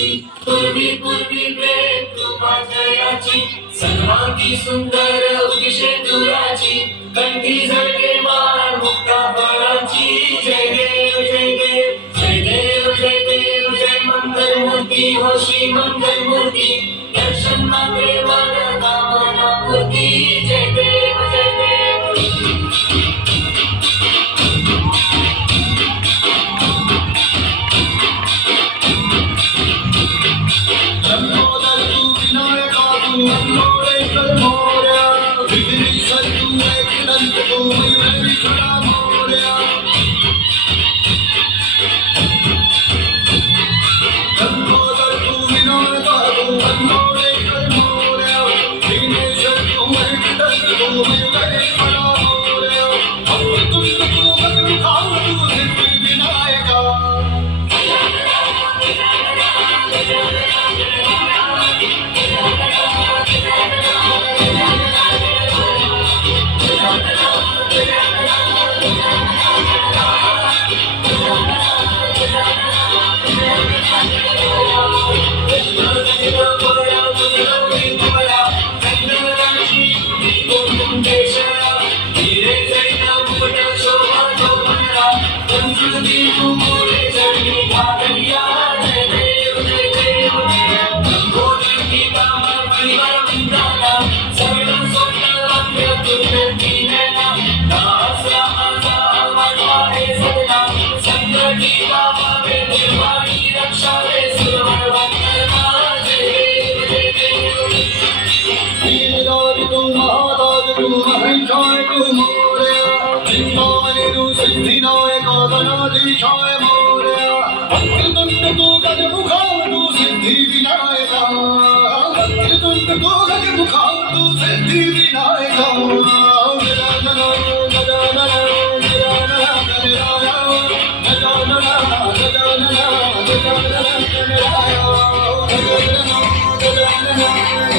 जयाची पूर्वी पूर्वी प्रेम कृपा जयाची सर्वांगी सुंदर उदिशे तुराची कंठी झळके माळ मुक्ता फळाची जय देव जय देव जय देव जय देव जय मंगल मूर्ती हो श्री मंगल मूर्ती दर्शन मागे मन कामना पूर्ती जय देव जय देव Gajana